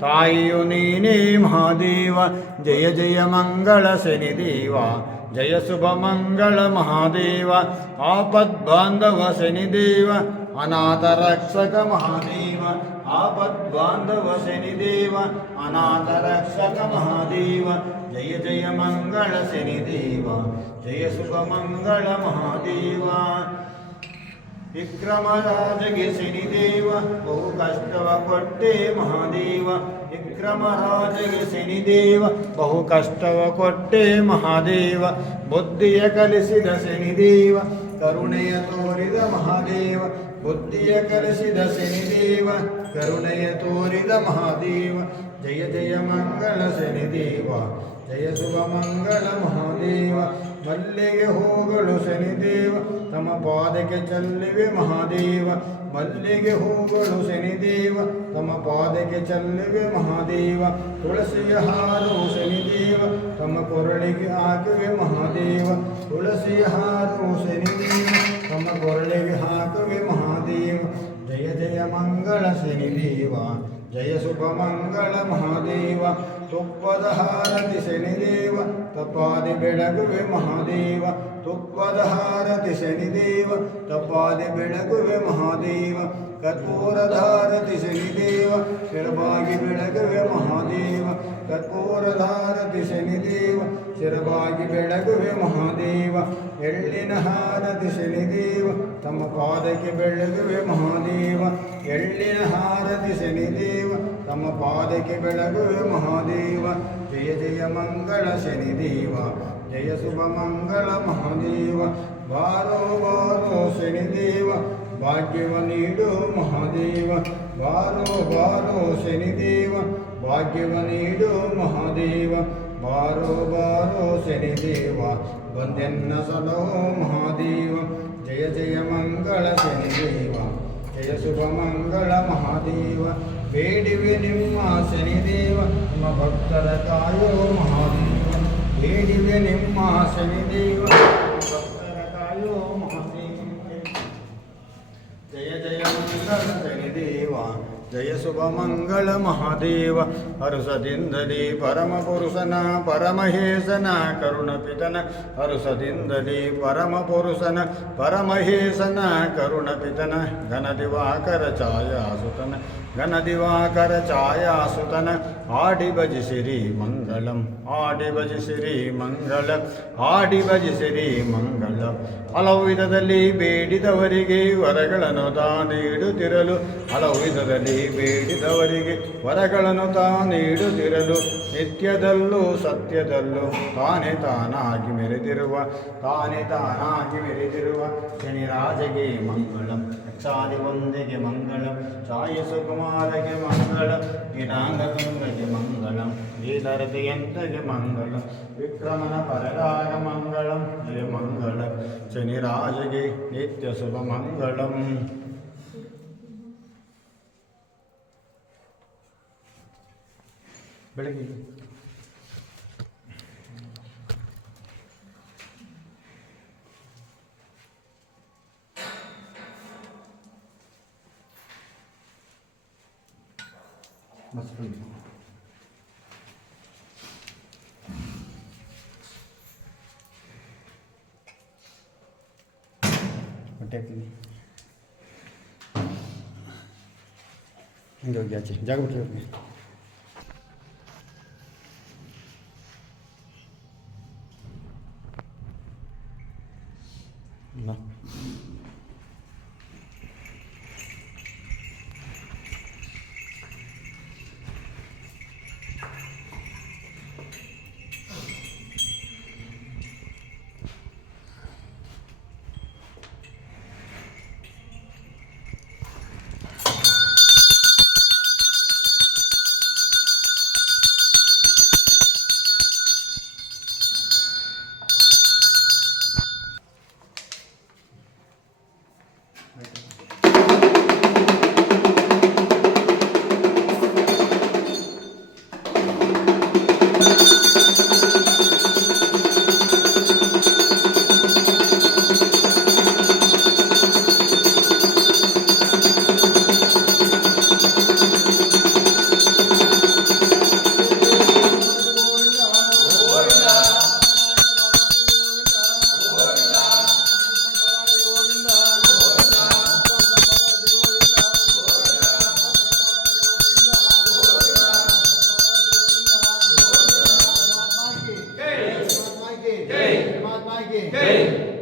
ತಾಯಿಯು ನೀನೇ ಮಹಾದೇವ ಜಯ ಜಯ ಮಂಗಳ ಶನಿದೇವ ಜಯ ಶುಭ ಮಂಗಳ ಮಹಾದೇವ ಆಪದ್ ಬಾಂಧವ ಶನಿದೇವ ಅನಾಥ ರಕ್ಷಕ ಮಹಾದೇವ ಆಪದ್ ಬಾಂಧವ ಶನಿದೇವ ಅನಾಥ ರಕ್ಷಕ ಮಹಾದೇವ ಜಯ ಜಯ ಮಂಗಳ ಶನಿದೇವ ಜಯ ಶುಭ ಮಂಗಳ ಮಹಾದೇವ ವಿಕ್ರಮರಾಜಗೆ ಶನಿದೇವ ಬಹು ಕಷ್ಟವ ಕೊಟ್ಟೆ ಮಹಾದೇವ ವಿಕ್ರಮರಾಜಗೆ ಶನಿದೇವ ಬಹು ಕಷ್ಟವ ಕೊಟ್ಟೆ ಮಹಾದೇವ ಬುದ್ಧಿಯ ಕಲಿಸಿದ ಶನಿದೇವ ಕರುಣೆಯ ತೋರಿದ ಮಹಾದೇವ ಬುದ್ಧಿಯ ಕಲಿಸಿದ ಶನಿದೇವ ಕರುಣೆಯ ತೋರಿದ ಮಹಾದೇವ ಜಯ ಜಯ ಮಂಗಳ ಶನಿದೇವ ಜಯ ಶುಭ ಮಂಗಳ ಮಹಾದೇವ ಮಲ್ಲಿಗೆ ಹೂಗಳು ಶನಿದೇವ ತಮ್ಮ ಪಾದಕ್ಕೆ ಚಲ್ಲಿವೆ ಮಹಾದೇವ ಮಲ್ಲಿಗೆ ಹೂಗಳು ಶನಿದೇವ ತಮ್ಮ ಪಾದಕ್ಕೆ ಚಲ್ಲಿವೆ ಮಹಾದೇವ ತುಳಸಿಯ ಹಾರು ಶನಿದೇವ ತಮ್ಮ ಕೊರಳಿಗೆ ಹಾಕುವೆ ಮಹಾದೇವ ತುಳಸಿಯ ಹಾರು ಶನಿದೇವ ತಮ್ಮ ಕೊರಳಿಗೆ ಹಾಕುವೆ ಮಹಾದೇವ ಜಯ ಜಯ ಮಂಗಳ ಶನಿದೇವ ಜಯ ಶುಭ ಮಂಗಳ ಮಹಾದೇವ ತುಪ್ಪದ ಹಾರತಿ ಶನಿದೇವ ತಪಾದಿ ಬೆಳಗುವೆ ಮಹಾದೇವ ತುಪ್ಪದ ಹಾರತಿ ಶನಿದೇವ ತಪಾದಿ ಬೆಳಗುವೆ ಮಹಾದೇವ ಕರ್ಪೂರಧಾರತಿ ಶನಿದೇವ ಶಿರಬಾಗಿ ಬೆಳಗುವೆ ಮಹಾದೇವ ಕರ್ಪೂರಧಾರತಿ ಶನಿದೇವ ಶಿರಬಾಗಿ ಬೆಳಗುವೆ ಮಹಾದೇವ ಎಳ್ಳಿನ ಹಾರತಿ ಶನಿದೇವ ತಮ್ಮ ಪಾದಕ್ಕೆ ಬೆಳಗುವೆ ಮಹಾದೇವ ಎಳ್ಳಿನ ಹಾರತಿ ಶನಿದೇವ ತಮ್ಮ ಪಾದಕ್ಕೆ ಬೆಳಗುವೆ ಮಹಾದೇವ ಜಯ ಜಯ ಮಂಗಳ ಶನಿದೇವ ಜಯ ಶುಭ ಮಂಗಳ ಮಹಾದೇವ ಬಾರೋ ಬಾರೋ ಶನಿದೇವ ಭಾಗ್ಯವ ನೀಡು ಮಹಾದೇವ ಬಾರೋ ಬಾರೋ ಶನಿದೇವ ಭಾಗ್ಯವ ನೀಡು ಮಹಾದೇವ ಬಾರೋ ಬಾರೋ ಶನಿದೇವ ಬಂದೆನ್ನ ಸಲಹೋ ಮಹಾದೇವ ಜಯ ಜಯ ಮಂಗಳ ಶನಿದೇವ ಜಯ ಶುಭ ಮಂಗಳ ಮಹಾದೇವ ಬೇಡಿವೆ ನಿಮ್ಮ ಶನಿದೇವ ನಿಮ್ಮ ಭಕ್ತರ ಕಾಯೋ ಮಹಾದೇವ ಬೇಡಿವೆ ನಿಮ್ಮ ಶನಿದೇವ ನಿಮ್ಮ ಭಕ್ತರ ಕಾಯೋ ಮಹಾದೇವ ಜಯ ಜಯ ಮಂಗಳ ಶನಿದೇವ ಜಯ ಶುಭ ಮಂಗಳ ಮಹಾದೇವ ಹರುಸದಿಂದಲೇ ಪರಮ ಪುರುಷನ ಪರಮಹೇಶನ ಕರುಣಪಿತನ ಹರುಸದಿಂದಲೇ ಪರಮ ಪುರುಷನ ಪರಮಹೇಶನ ಕರುಣಪಿತನ ಘನ ದಿವಾಕರ ಛಾಯಾಸುತನ ಘನ ದಿವಾಕರ ಛಾಯಾಸುತನ, ಆಡಿ ಭಜಿಸಿರಿ ಮಂಗಳಂ, ಆಡಿ ಭಜಿಸಿರಿ ಮಂಗಳ, ಆಡಿ ಭಜಿಸಿರಿ ಮಂಗಳ. ಹಲವು ವಿಧದಲ್ಲಿ ಬೇಡಿದವರಿಗೆ ವರಗಳನ್ನು ತಾ ನೀಡುತ್ತಿರಲು ಹಲವು ವಿಧದಲ್ಲಿ ಬೇಡಿದವರಿಗೆ ವರಗಳನ್ನು ತಾನೀಡುತ್ತಿರಲು ನಿತ್ಯದಲ್ಲೂ ಸತ್ಯದಲ್ಲೂ ತಾನೇ ತಾನಾಗಿ ಮೆರೆದಿರುವ, ತಾನೇ ತಾನಾಗಿ ಮೆರೆದಿರುವ ಶನಿರಾಜಗೆ ಮಂಗಳಂ, ಯಕ್ಷಾದಿ ಒಂದಿಗೆ ಮಂಗಳಂ ಸಾಯಿ ಸುಕುಮಾರಗೆ ಮಂಗಳಂ ಗೀತಾಂಗತುಂಗಗೆ ಮಂಗಳಂ ಗೀತರತಿಯಂತಗೆ ಮಂಗಳಂ, ವಿಕ್ರಮನ ಪರದಾರ ಮಂಗಳಂ, ಹೇ ಮಂಗಳ, ಶನಿರಾಜಗೆ ನಿತ್ಯ ಶುಭ ಮಂಗಳಂ. ಬೆಳಗ್ಗೆ ಮಸ್ತ್ ಉಂಟು. ಹೊಟ್ಟೆ ಹಾಕ್ತೀನಿ ಹಿಂಗೆ ಹೋಗಿ ಆಚೆ ಜಾಗ ಬಿಟ್ಟು ಹೋಗಿ да Quem? Quem?